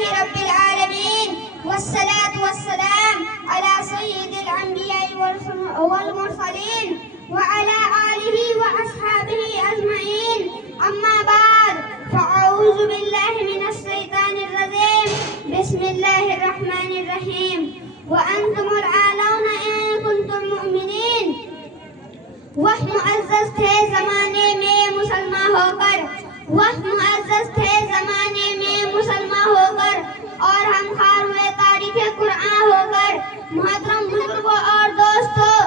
لله رب العالمين والصلاة والسلام على سيد الأنبياء والمرسلين وعلى آله وأصحابه أجمعين. أما بعد فأعوذ بالله من الشيطان الرجيم. بسم الله الرحمن الرحيم. وأنتم الأعلون إن كنتم مؤمنين. وہ معزز تھے زمانے میں مسلمان ہو کر، وہ معزز تھے زمانے میں مسلمان ہو کر، اور ہم خوار ہوئے تاریخ قرآن ہو کر. محترم بزرگوں اور دوستوں،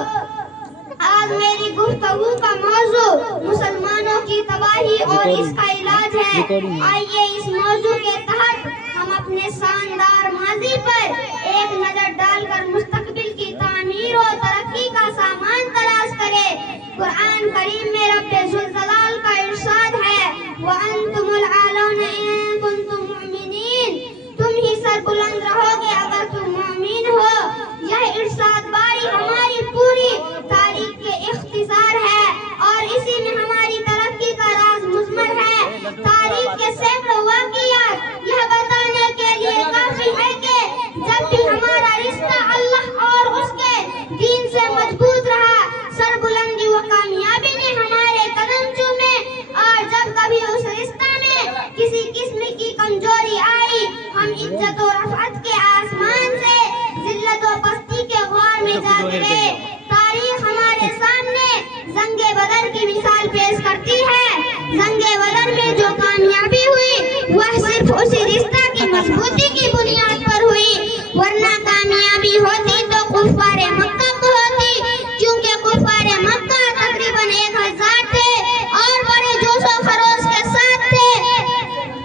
آج میری گفتگو کا موضوع مسلمانوں کی تباہی اور اس کا علاج ہے. آئیے اس موضوع کے تحت ہم اپنے شاندار ماضی پر ایک نظر ڈال کر مستقبل کی تعمیر و ترقی کا سامان تلاش کریں. قرآن کریم میں رب ذوالجلال کا ارشاد ہے وَأَنْتُمُ الْأَعْلَوْنَ إِن كُنتُم مُؤْمِنِينَ. تم ہی سر بلند رہو گے اگر تم مومن ہو. یہ ارشاد باری ہماری پوری تاریخ کے اختصار ہے اور اسی میں ہماری ترقی کا راز مضمر ہے. تاریخ کے سینکڑوں واقعات یہ بتانے کے لیے کافی ہے کہ جب بھی ہمارا رشتہ اللہ اور اس کے دین سے مضبوط رہا، سر بلندی و کامیابی نے ہمارے قدم چومے، اور جب کبھی اس رشتہ میں کسی قسم کی کمزوری آئی، ہم عزت و رفعت کے آسمان سے ذلت و پستی کے غار میں جا گرے. تاریخ ہمارے سامنے جنگ بدر کی مثال پیش کرتی ہے. جنگ بدر میں جو کامیابی ہوئی وہ صرف اسی رشتہ کی مضبوطی کی بنیاد پر ہوئی، ورنہ کامیابی ہوتی تو کفار مکہ کو ہوتی، کیونکہ کفار مکہ تقریباً 1000 تھے اور بڑے جوش و خروش کے ساتھ تھے.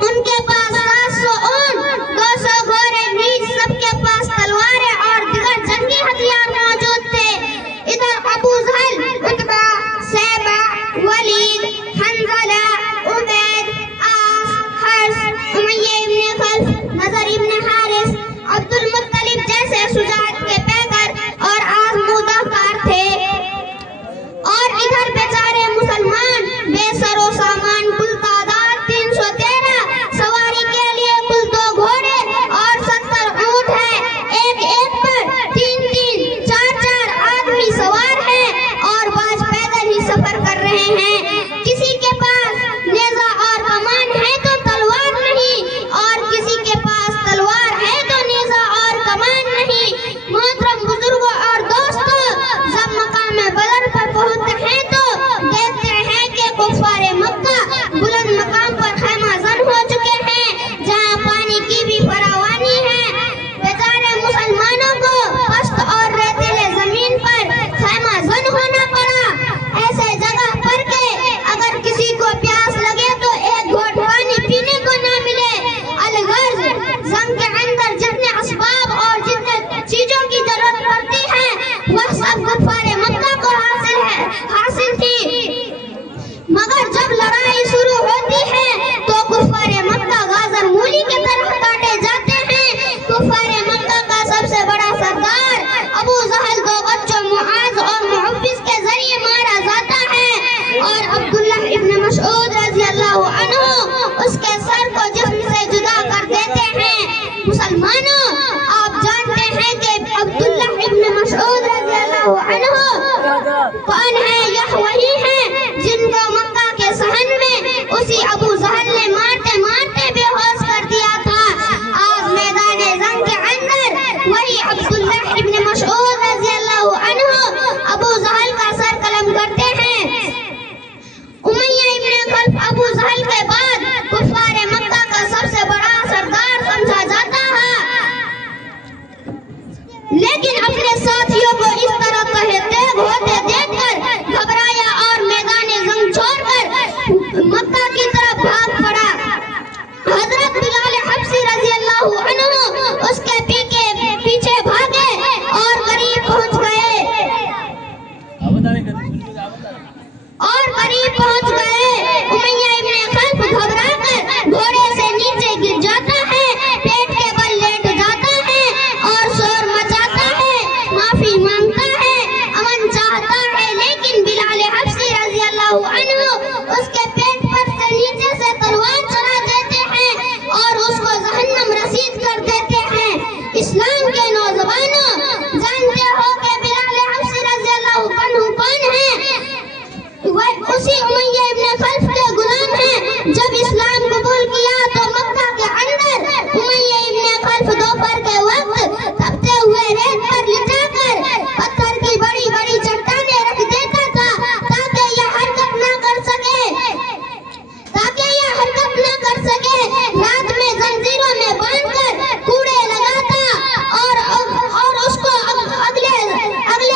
ان کے پاس 700 اونٹ، 200 گھوڑے، نیز سب کے پاس تلواریں اور دیگر جنگی ہتھیار موجود تھے. ادھر ابو جہل، عتبہ، شیبہ، ولید، حنظلہ، عبید، عاص، حرث، امیہ ابن خلف نظر وقت